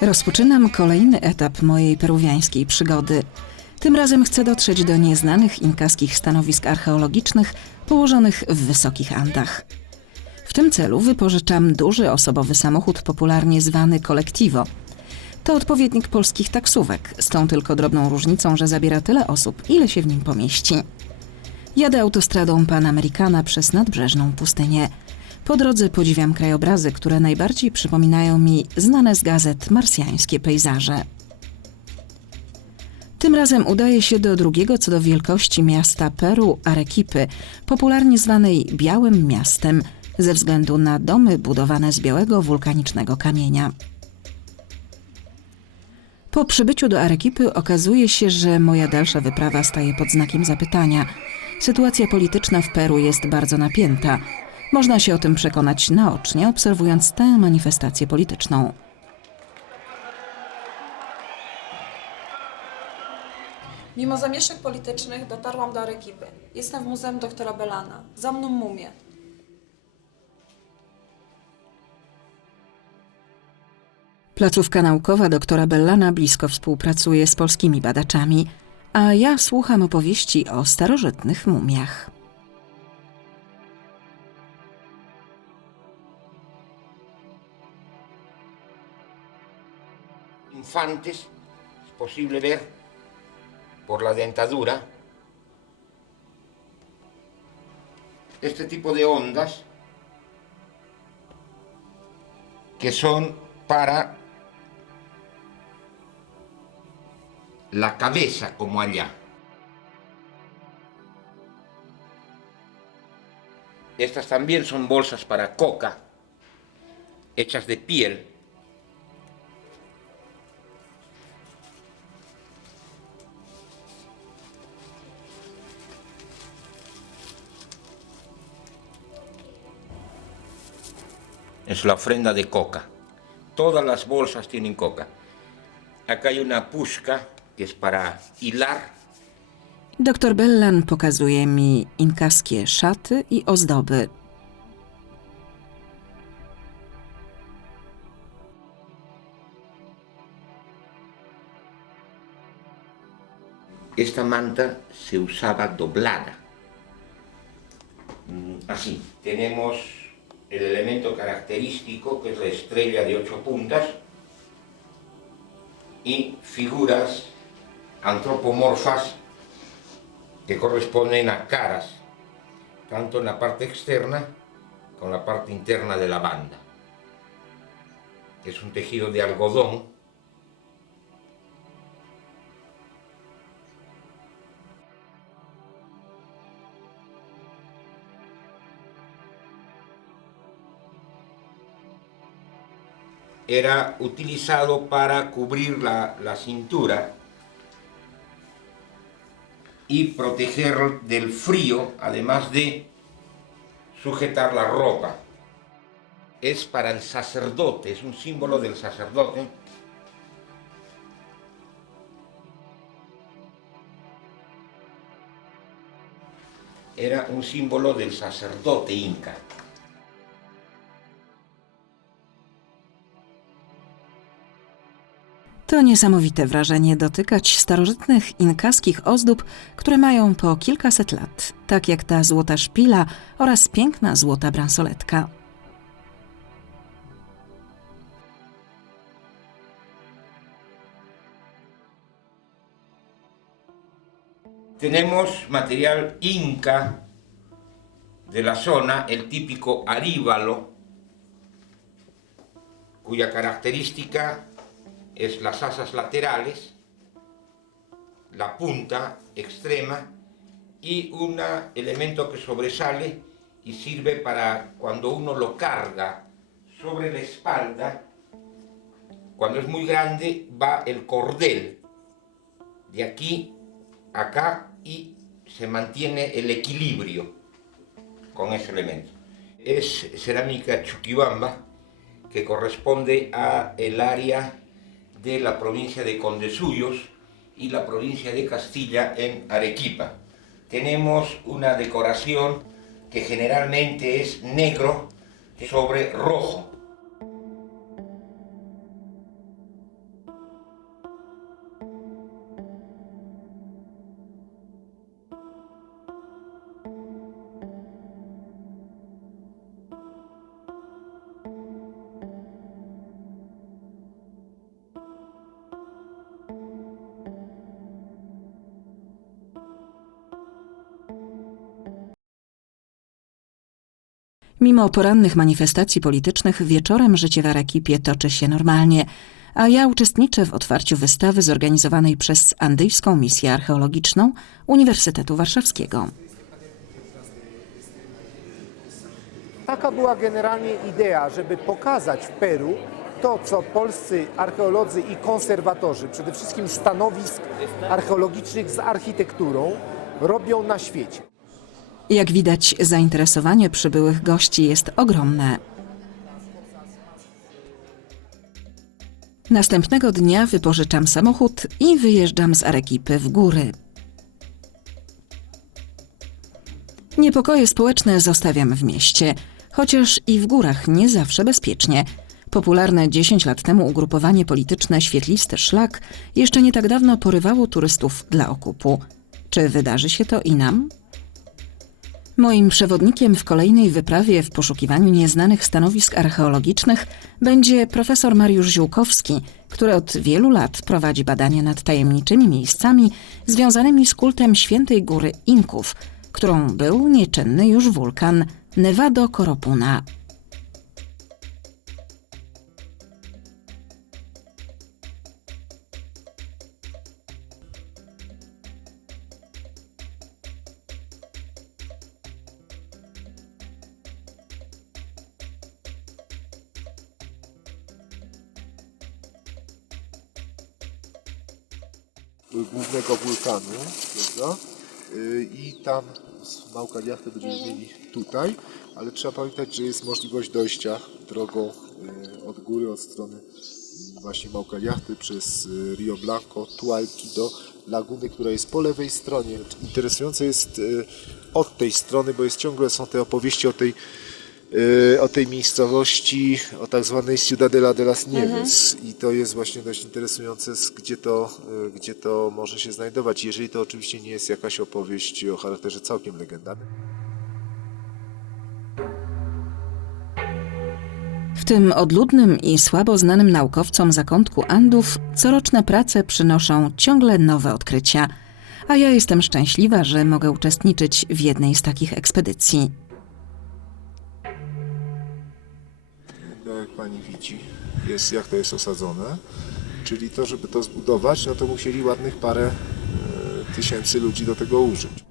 Rozpoczynam kolejny etap mojej peruwiańskiej przygody. Tym razem chcę dotrzeć do nieznanych inkaskich stanowisk archeologicznych położonych w wysokich Andach. W tym celu wypożyczam duży osobowy samochód popularnie zwany Kolektivo. To odpowiednik polskich taksówek, z tą tylko drobną różnicą, że zabiera tyle osób, ile się w nim pomieści. Jadę autostradą Panamericana przez nadbrzeżną pustynię. Po drodze podziwiam krajobrazy, które najbardziej przypominają mi znane z gazet marsjańskie pejzaże. Tym razem udaję się do drugiego co do wielkości miasta Peru, Arequipy, popularnie zwanej Białym Miastem, ze względu na domy budowane z białego wulkanicznego kamienia. Po przybyciu do Arequipy okazuje się, że moja dalsza wyprawa staje pod znakiem zapytania. Sytuacja polityczna w Peru jest bardzo napięta. Można się o tym przekonać naocznie, obserwując tę manifestację polityczną. Mimo zamieszek politycznych dotarłam do Arequipy. Jestem w Muzeum doktora Belana. Za mną mumie. Placówka naukowa doktora Bellana blisko współpracuje z polskimi badaczami, a ja słucham opowieści o starożytnych mumiach. Infantes, es posible ver por la dentadura este tipo de ondas que son para la cabeza como allá. Estas también son bolsas para coca, hechas de piel. Es la ofrenda de coca. Todas las bolsas tienen coca. Acá hay una pushka que es para hilar. Doktor Bellan pokazuje mi inkaskie szaty i ozdoby. Esta manta se usaba doblada. Mm, Así, tenemos el elemento característico que es la estrella de ocho puntas y figuras antropomorfas que corresponden a caras, tanto en la parte externa como en la parte interna de la banda. Es un tejido de algodón era utilizado para cubrir la, la cintura y proteger del frío, además de sujetar la ropa. Es para el sacerdote, es un símbolo del sacerdote. Era un símbolo del sacerdote inca. To niesamowite wrażenie dotykać starożytnych inkaskich ozdób, które mają po kilkaset lat, tak jak ta złota szpila oraz piękna złota bransoletka. Tenemos material inca de la zona, el típico aríbalo, cuya característica es las asas laterales, la punta extrema y un elemento que sobresale y sirve para cuando uno lo carga sobre la espalda, cuando es muy grande va el cordel de aquí a acá y se mantiene el equilibrio con ese elemento. Es cerámica Chuquibamba que corresponde a el área de la provincia de Condesuyos y la provincia de Castilla en Arequipa. Tenemos una decoración que generalmente es negro sobre rojo. Mimo porannych manifestacji politycznych, wieczorem życie w Arequipie toczy się normalnie, a ja uczestniczę w otwarciu wystawy zorganizowanej przez Andyjską Misję Archeologiczną Uniwersytetu Warszawskiego. Taka była generalnie idea, żeby pokazać w Peru to, co polscy archeolodzy i konserwatorzy, przede wszystkim stanowisk archeologicznych z architekturą, robią na świecie. Jak widać, zainteresowanie przybyłych gości jest ogromne. Następnego dnia wypożyczam samochód i wyjeżdżam z Arekipy w góry. Niepokoje społeczne zostawiam w mieście, chociaż i w górach nie zawsze bezpiecznie. Popularne 10 lat temu ugrupowanie polityczne Świetlisty Szlak jeszcze nie tak dawno porywało turystów dla okupu. Czy wydarzy się to i nam? Moim przewodnikiem w kolejnej wyprawie w poszukiwaniu nieznanych stanowisk archeologicznych będzie profesor Mariusz Ziółkowski, który od wielu lat prowadzi badania nad tajemniczymi miejscami związanymi z kultem świętej góry Inków, którą był nieczynny już wulkan Nevado Coropuna. Głównego wulkanu, prawda? Y, I tam z Małkaliachty będziemy mieli tutaj, ale trzeba pamiętać, że jest możliwość dojścia drogą y, od góry, od strony właśnie Małkaliachty przez y, Rio Blanco, Tualki do laguny, która jest po lewej stronie. Interesujące jest od tej strony, bo jest ciągle są te opowieści o tej o tej miejscowości, o tak zwanej Ciudadela de las Nieves i to jest właśnie dość interesujące, gdzie to, y, gdzie to może się znajdować, jeżeli to oczywiście nie jest jakaś opowieść o charakterze całkiem legendarnym. W tym odludnym i słabo znanym naukowcom zakątku Andów coroczne prace przynoszą ciągle nowe odkrycia, a ja jestem szczęśliwa, że mogę uczestniczyć w jednej z takich ekspedycji. Pani widzi, jest, jak to jest osadzone, czyli to, żeby to zbudować, no to musieli ładnych parę y, tysięcy ludzi do tego użyć.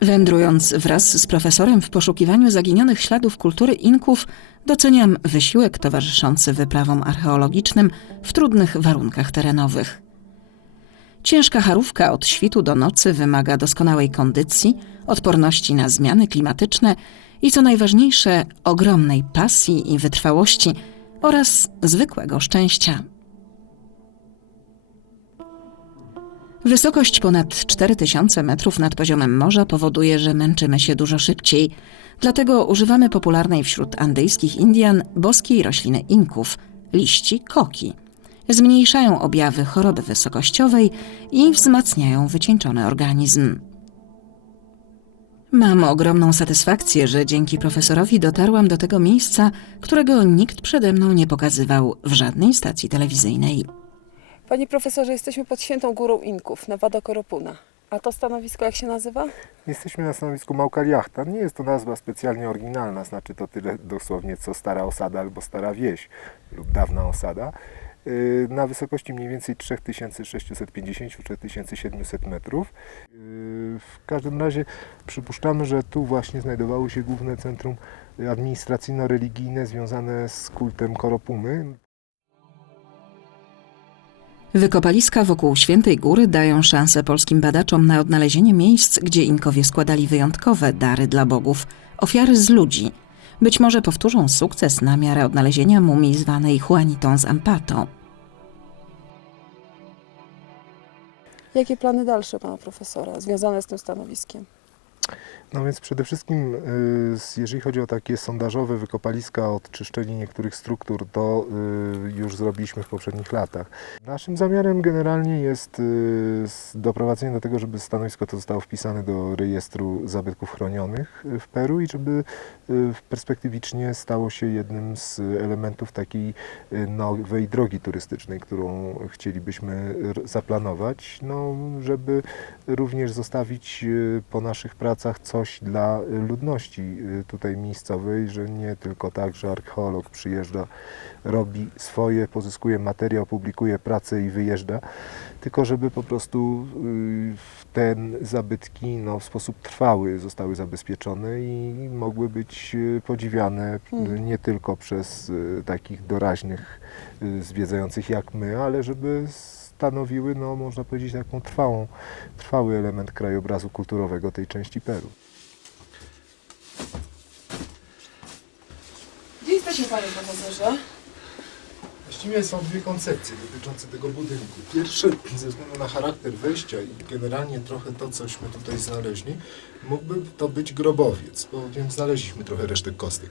Wędrując wraz z profesorem w poszukiwaniu zaginionych śladów kultury Inków, doceniam wysiłek towarzyszący wyprawom archeologicznym w trudnych warunkach terenowych. Ciężka charówka od świtu do nocy wymaga doskonałej kondycji, odporności na zmiany klimatyczne i co najważniejsze, ogromnej pasji i wytrwałości oraz zwykłego szczęścia. Wysokość ponad 4000 metrów nad poziomem morza powoduje, że męczymy się dużo szybciej. Dlatego używamy popularnej wśród andyjskich Indian boskiej rośliny inków liści koki. Zmniejszają objawy choroby wysokościowej i wzmacniają wycieńczony organizm. Mam ogromną satysfakcję, że dzięki profesorowi dotarłam do tego miejsca, którego nikt przede mną nie pokazywał w żadnej stacji telewizyjnej. Panie profesorze, jesteśmy pod Świętą Górą Inków, Nevado Coropuna. A to stanowisko jak się nazywa? Jesteśmy na stanowisku Małkaliachta. Nie jest to nazwa specjalnie oryginalna, znaczy to tyle dosłownie co stara osada albo stara wieś lub dawna osada. Yy, Na wysokości mniej więcej 3650-3700 metrów. Yy, W każdym razie przypuszczamy, że tu właśnie znajdowało się główne centrum administracyjno-religijne związane z kultem Koropumy. Wykopaliska wokół Świętej Góry dają szansę polskim badaczom na odnalezienie miejsc, gdzie Inkowie składali wyjątkowe dary dla bogów, ofiary z ludzi. Być może powtórzą sukces na miarę odnalezienia mumii zwanej Juanitą z Ampato. Jakie plany dalsze pana profesora związane z tym stanowiskiem? No więc przede wszystkim, y, jeżeli chodzi o takie sondażowe wykopaliska, odczyszczenie niektórych struktur, to y, już zrobiliśmy w poprzednich latach. Naszym zamiarem generalnie jest y, doprowadzenie do tego, żeby stanowisko to zostało wpisane do rejestru zabytków chronionych w Peru i żeby perspektywicznie stało się jednym z elementów takiej nowej drogi turystycznej, którą chcielibyśmy zaplanować, no, żeby również zostawić po naszych pracach coś, dla y, ludności y, tutaj miejscowej, że nie tylko tak, że archeolog przyjeżdża, robi swoje, pozyskuje materiał, publikuje pracę i wyjeżdża, tylko żeby po prostu y, ten zabytki no, w sposób trwały zostały zabezpieczone i mogły być podziwiane y, nie tylko przez takich doraźnych zwiedzających jak my, ale żeby stanowiły, no, można powiedzieć, taką trwałą, trwały element krajobrazu kulturowego tej części Peru. Gdzie jesteśmy, panie profesorze? Właściwie są dwie koncepcje dotyczące tego budynku. Pierwsze, ze względu na charakter wejścia i generalnie trochę to, cośmy tutaj znaleźli, mógłby to być grobowiec, bowiem znaleźliśmy trochę resztek kostek.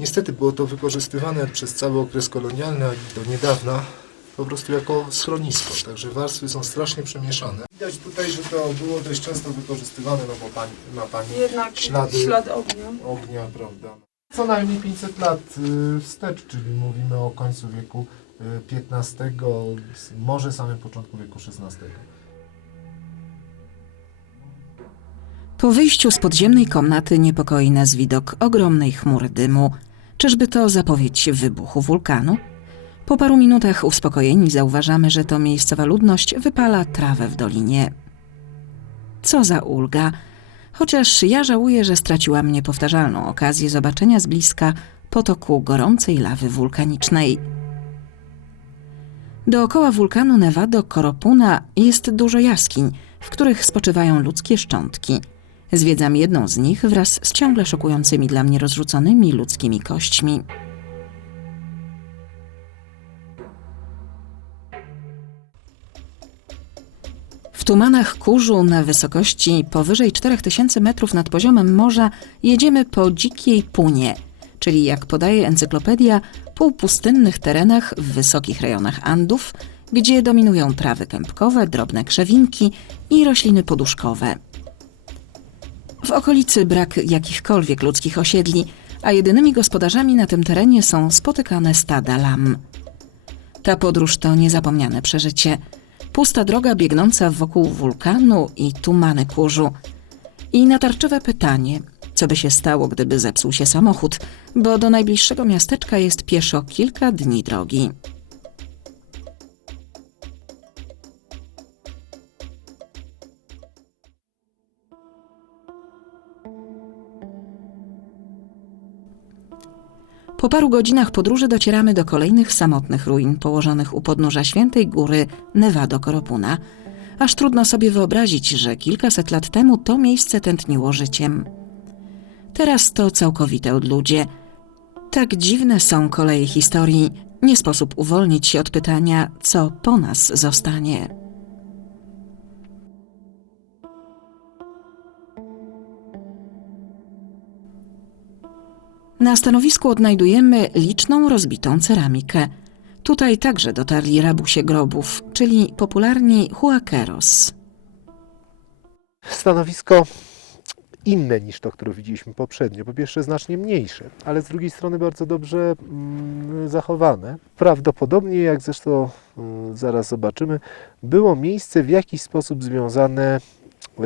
Niestety było to wykorzystywane przez cały okres kolonialny, a i do niedawna po prostu jako schronisko, także warstwy są strasznie przemieszane. Widać tutaj, że to było dość często wykorzystywane, no bo pani, ma pani Jednak Ślady. ślad ognia. ognia, prawda? Co najmniej 500 lat y, wstecz, czyli mówimy o końcu wieku y, XV, s- może samym początku wieku XVI. Po wyjściu z podziemnej komnaty niepokoi nas widok ogromnej chmury dymu. Czyżby to zapowiedź wybuchu wulkanu? Po paru minutach uspokojeni zauważamy, że to miejscowa ludność wypala trawę w dolinie. Co za ulga! Chociaż ja żałuję, że straciłam niepowtarzalną okazję zobaczenia z bliska potoku gorącej lawy wulkanicznej. Dookoła wulkanu Nevado Koropuna jest dużo jaskiń, w których spoczywają ludzkie szczątki. Zwiedzam jedną z nich wraz z ciągle szokującymi dla mnie rozrzuconymi ludzkimi kośćmi. W tumanach kurzu na wysokości powyżej 4000 metrów nad poziomem morza jedziemy po dzikiej punie, czyli jak podaje encyklopedia, półpustynnych terenach w wysokich rejonach Andów, gdzie dominują trawy kępkowe, drobne krzewinki i rośliny poduszkowe. W okolicy brak jakichkolwiek ludzkich osiedli, a jedynymi gospodarzami na tym terenie są spotykane stada lam. Ta podróż to niezapomniane przeżycie. Pusta droga biegnąca wokół wulkanu i tumany kurzu. I natarczywe pytanie, co by się stało, gdyby zepsuł się samochód, bo do najbliższego miasteczka jest pieszo kilka dni drogi. Po paru godzinach podróży docieramy do kolejnych samotnych ruin położonych u podnóża świętej góry Nevado Koropuna. Aż trudno sobie wyobrazić, że kilkaset lat temu to miejsce tętniło życiem. Teraz to całkowite odludzie. Tak dziwne są koleje historii, nie sposób uwolnić się od pytania, co po nas zostanie. Na stanowisku odnajdujemy liczną rozbitą ceramikę. Tutaj także dotarli rabusie grobów, czyli popularni huaqueros. Stanowisko inne niż to, które widzieliśmy poprzednio. Po pierwsze znacznie mniejsze, ale z drugiej strony bardzo dobrze mm, zachowane. Prawdopodobnie, jak zresztą mm, zaraz zobaczymy, było miejsce w jakiś sposób związane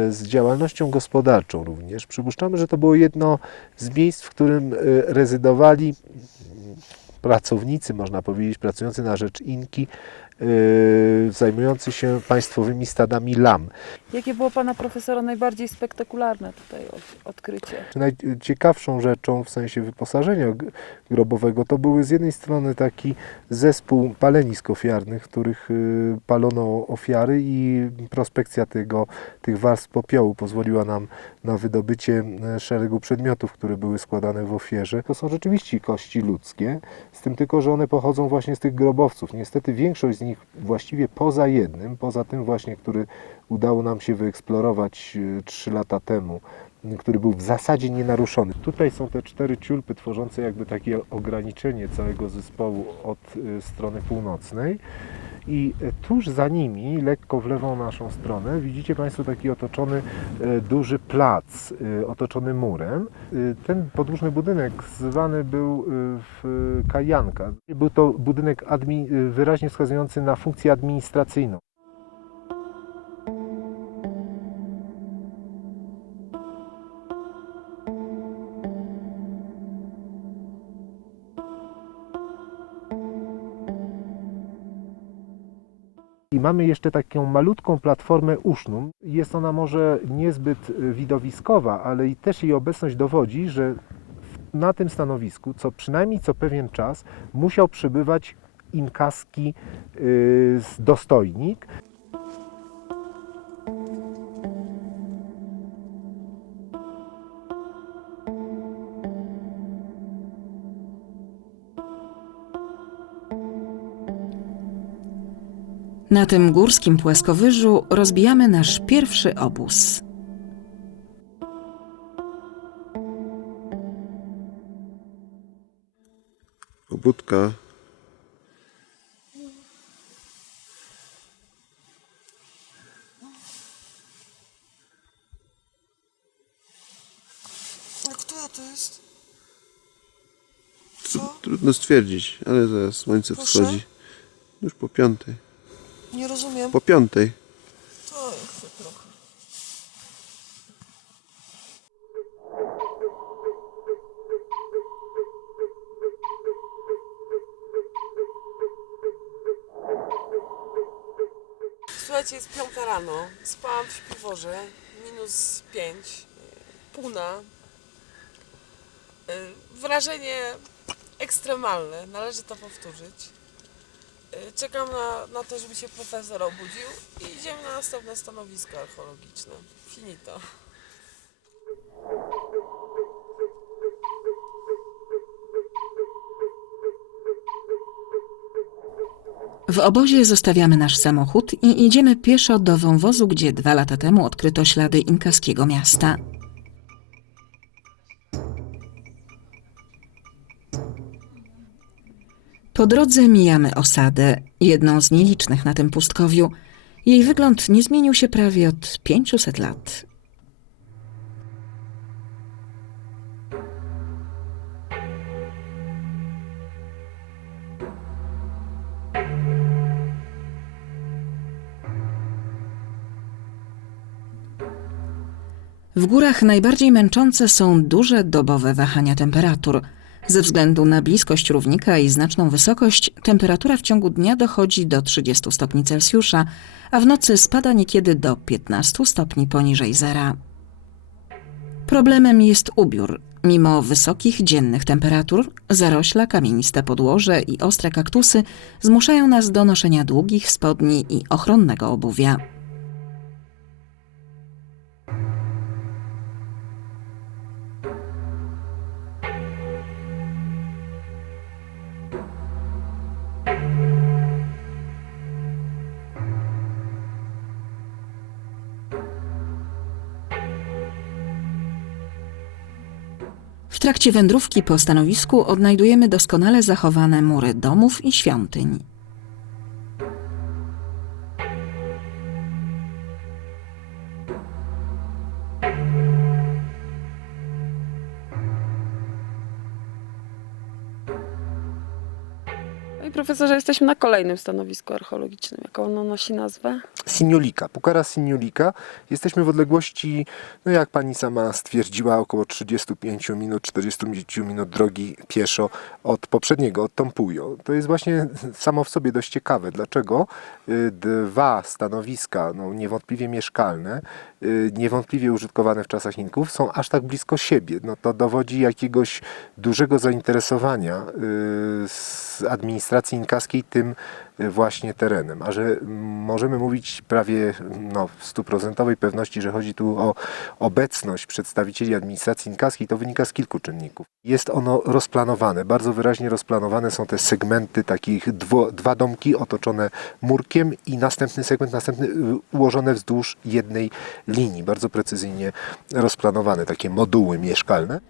z działalnością gospodarczą również. Przypuszczamy, że to było jedno z miejsc, w którym e, rezydowali pracownicy, można powiedzieć, pracujący na rzecz Inki, e, zajmujący się państwowymi stadami lam. Jakie było pana profesora najbardziej spektakularne tutaj od- odkrycie? Najciekawszą rzeczą w sensie wyposażenia grobowego to były z jednej strony taki zespół palenisk ofiarnych, których y, palono ofiary i prospekcja tego, tych warstw popiołu pozwoliła nam na wydobycie e, szeregu przedmiotów, które były składane w ofierze. To są rzeczywiście kości ludzkie, z tym tylko, że one pochodzą właśnie z tych grobowców. Niestety większość z nich właściwie poza jednym, poza tym właśnie, który udało nam się wyeksplorować e, trzy lata temu, który był w zasadzie nienaruszony. Tutaj są te cztery ciulpy tworzące jakby takie ograniczenie całego zespołu od y, strony północnej. I tuż za nimi, lekko w lewą naszą stronę, widzicie Państwo taki otoczony y, duży plac, y, otoczony murem. Y, Ten podłużny budynek zwany był w Kajanka. Był to budynek wyraźnie wskazujący na funkcję administracyjną. Mamy jeszcze taką malutką platformę Usznum. Jest ona może niezbyt y, widowiskowa, ale i też jej obecność dowodzi, że na tym stanowisku, co przynajmniej co pewien czas, musiał przybywać inkaski y, dostojnik. Na tym górskim płaskowyżu rozbijamy nasz pierwszy obóz. Pobudka. A która to jest? Tr- Trudno stwierdzić, ale zaraz słońce Proszę? wschodzi. Już po piątej. Nie rozumiem. Po piątej. To jeszcze trochę. Słuchajcie, jest piąta rano. Spałam w śpiworze. Minus pięć. Półna. Y, Wrażenie ekstremalne. Należy to powtórzyć. Y, Czekam na, na to, żeby się profesor obudził i idziemy na następne stanowisko archeologiczne. Finito. W obozie zostawiamy nasz samochód i idziemy pieszo do wąwozu, gdzie dwa lata temu odkryto ślady inkaskiego miasta. Po drodze mijamy osadę, jedną z nielicznych na tym pustkowiu. Jej wygląd nie zmienił się prawie od 500 lat. W górach najbardziej męczące są duże dobowe wahania temperatur. Ze względu na bliskość równika i znaczną wysokość, temperatura w ciągu dnia dochodzi do 30 stopni Celsjusza, a w nocy spada niekiedy do 15 stopni poniżej zera. Problemem jest ubiór. Mimo wysokich dziennych temperatur, zarośla, kamieniste podłoże i ostre kaktusy zmuszają nas do noszenia długich spodni i ochronnego obuwia. Trakcie wędrówki po stanowisku odnajdujemy doskonale zachowane mury domów i świątyń. I profesorze, jesteśmy na kolejnym stanowisku archeologicznym. Jaką ono nosi nazwę? Siniulika, Pukara Siniulika. Jesteśmy w odległości, no jak pani sama stwierdziła, około 35 minut, 45 minut drogi pieszo od poprzedniego, od Tompujo. To jest właśnie samo w sobie dość ciekawe. Dlaczego y, dwa stanowiska, no niewątpliwie mieszkalne, niewątpliwie użytkowane w czasach Inków, są aż tak blisko siebie? No to dowodzi jakiegoś dużego zainteresowania y, z administracji inkaskiej tym y, właśnie terenem. A że możemy mówić prawie no, w stuprocentowej pewności, że chodzi tu o obecność przedstawicieli administracji inkaskiej, to wynika z kilku czynników. Jest ono rozplanowane, bardzo wyraźnie rozplanowane są te segmenty takich dwo, dwa domki otoczone murkiem i następny segment, następny y, ułożone wzdłuż jednej linii, bardzo precyzyjnie rozplanowane, takie moduły mieszkalne.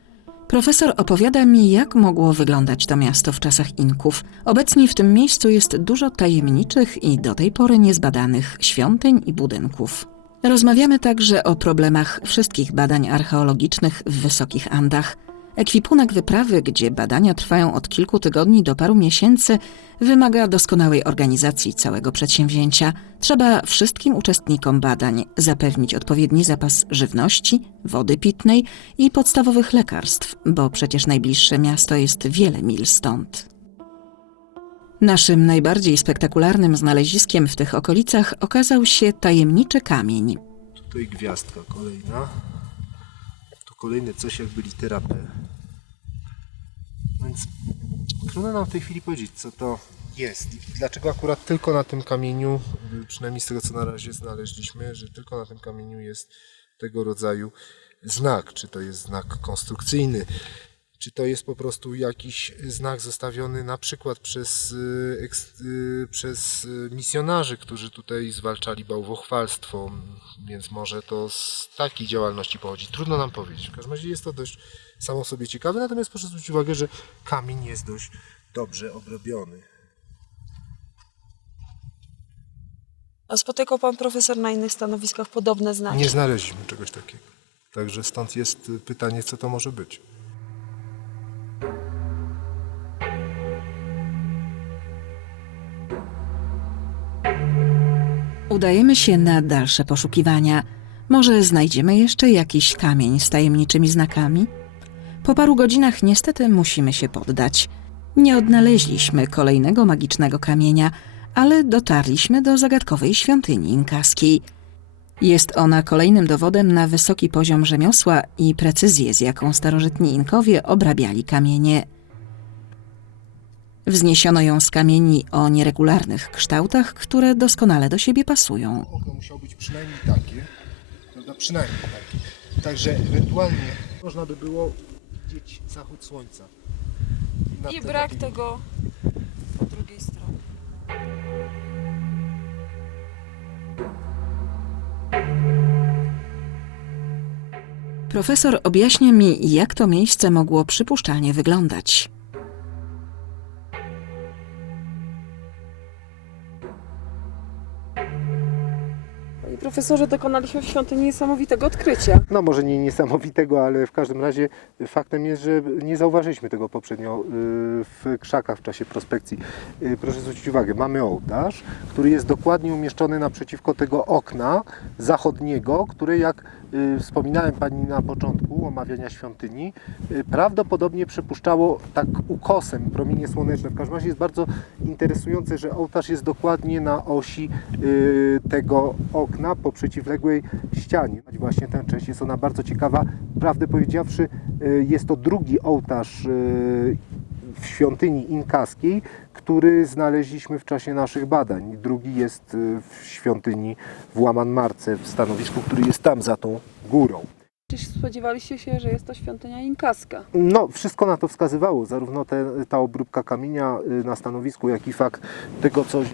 Profesor opowiada mi, jak mogło wyglądać to miasto w czasach Inków. Obecnie w tym miejscu jest dużo tajemniczych i do tej pory niezbadanych świątyń i budynków. Rozmawiamy także o problemach wszystkich badań archeologicznych w Wysokich Andach. Ekwipunek wyprawy, gdzie badania trwają od kilku tygodni do paru miesięcy, wymaga doskonałej organizacji całego przedsięwzięcia. Trzeba wszystkim uczestnikom badań zapewnić odpowiedni zapas żywności, wody pitnej i podstawowych lekarstw, bo przecież najbliższe miasto jest wiele mil stąd. Naszym najbardziej spektakularnym znaleziskiem w tych okolicach okazał się tajemniczy kamień. Tutaj gwiazdka kolejna. Tu kolejne coś jakby litera P. Więc trudno nam w tej chwili powiedzieć, co to jest. I dlaczego akurat tylko na tym kamieniu, przynajmniej z tego co na razie znaleźliśmy, że tylko na tym kamieniu jest tego rodzaju znak. Czy to jest znak konstrukcyjny, czy to jest po prostu jakiś znak zostawiony na przykład przez, y, y, przez misjonarzy, którzy tutaj zwalczali bałwochwalstwo, więc może to z takiej działalności pochodzi. Trudno nam powiedzieć. W każdym razie jest to dość samo w sobie ciekawe, natomiast proszę zwrócić uwagę, że kamień jest dość dobrze obrobiony. A spotykał pan profesor na innych stanowiskach podobne znaki? Nie znaleźliśmy czegoś takiego. Także stąd jest pytanie, co to może być. Udajemy się na dalsze poszukiwania. Może znajdziemy jeszcze jakiś kamień z tajemniczymi znakami? Po paru godzinach niestety musimy się poddać. Nie odnaleźliśmy kolejnego magicznego kamienia, ale dotarliśmy do zagadkowej świątyni inkaskiej. Jest ona kolejnym dowodem na wysoki poziom rzemiosła i precyzję, z jaką starożytni Inkowie obrabiali kamienie. Wzniesiono ją z kamieni o nieregularnych kształtach, które doskonale do siebie pasują. Okno musiało być przynajmniej takie, prawda? Przynajmniej takie. Także ewentualnie można by było widzieć zachód słońca. Na I brak tego po drugiej stronie. Profesor objaśnia mi, jak to miejsce mogło przypuszczalnie wyglądać. Profesorze, dokonaliśmy w świątyni niesamowitego odkrycia. No może nie niesamowitego, ale w każdym razie faktem jest, że nie zauważyliśmy tego poprzednio y, w krzakach w czasie prospekcji. Y, Proszę zwrócić uwagę, mamy ołtarz, który jest dokładnie umieszczony naprzeciwko tego okna zachodniego, które jak wspominałem Pani na początku omawiania świątyni, y, prawdopodobnie przypuszczało tak ukosem promienie słoneczne. W każdym razie jest bardzo interesujące, że ołtarz jest dokładnie na osi y, tego okna po przeciwległej ścianie. Właśnie tę część jest ona bardzo ciekawa. Prawdę powiedziawszy, y, jest to drugi ołtarz y, w świątyni inkaskiej, który znaleźliśmy w czasie naszych badań. Drugi jest y, w świątyni w Łaman-Marce, w stanowisku, który jest tam za tą górą. Czy spodziewaliście się, że jest to świątynia inkaska? No, wszystko na to wskazywało, zarówno te, ta obróbka kamienia y, na stanowisku, jak i fakt tego, co y,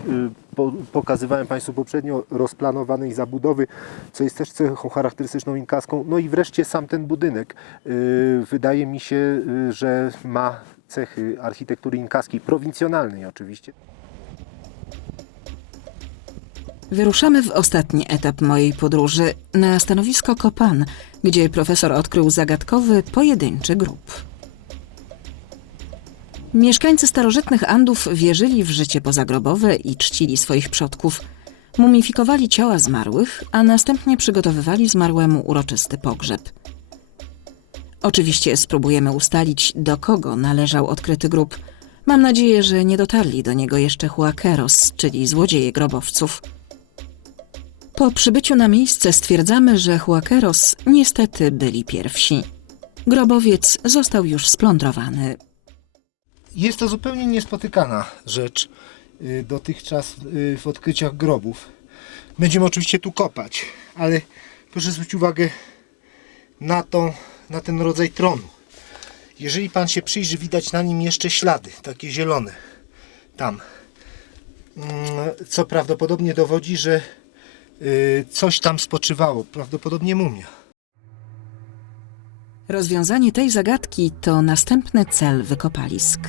po, pokazywałem Państwu poprzednio, rozplanowanej zabudowy, co jest też cechą charakterystyczną inkaską. No i wreszcie sam ten budynek. Wydaje mi się, że ma cechy architektury inkaskiej, prowincjonalnej oczywiście. Wyruszamy w ostatni etap mojej podróży na stanowisko Kopan, gdzie profesor odkrył zagadkowy, pojedynczy grób. Mieszkańcy starożytnych Andów wierzyli w życie pozagrobowe i czcili swoich przodków. Mumifikowali ciała zmarłych, a następnie przygotowywali zmarłemu uroczysty pogrzeb. Oczywiście spróbujemy ustalić, do kogo należał odkryty grób. Mam nadzieję, że nie dotarli do niego jeszcze Huakeros, czyli złodzieje grobowców. Po przybyciu na miejsce stwierdzamy, że Huakeros niestety byli pierwsi. Grobowiec został już splądrowany. Jest to zupełnie niespotykana rzecz y, dotychczas y, w odkryciach grobów. Będziemy oczywiście tu kopać, ale proszę zwrócić uwagę na, tą, na ten rodzaj tronu. Jeżeli pan się przyjrzy, widać na nim jeszcze ślady, takie zielone. Tam. Mm, Co prawdopodobnie dowodzi, że y, coś tam spoczywało, prawdopodobnie mumia. Rozwiązanie tej zagadki to następny cel wykopalisk.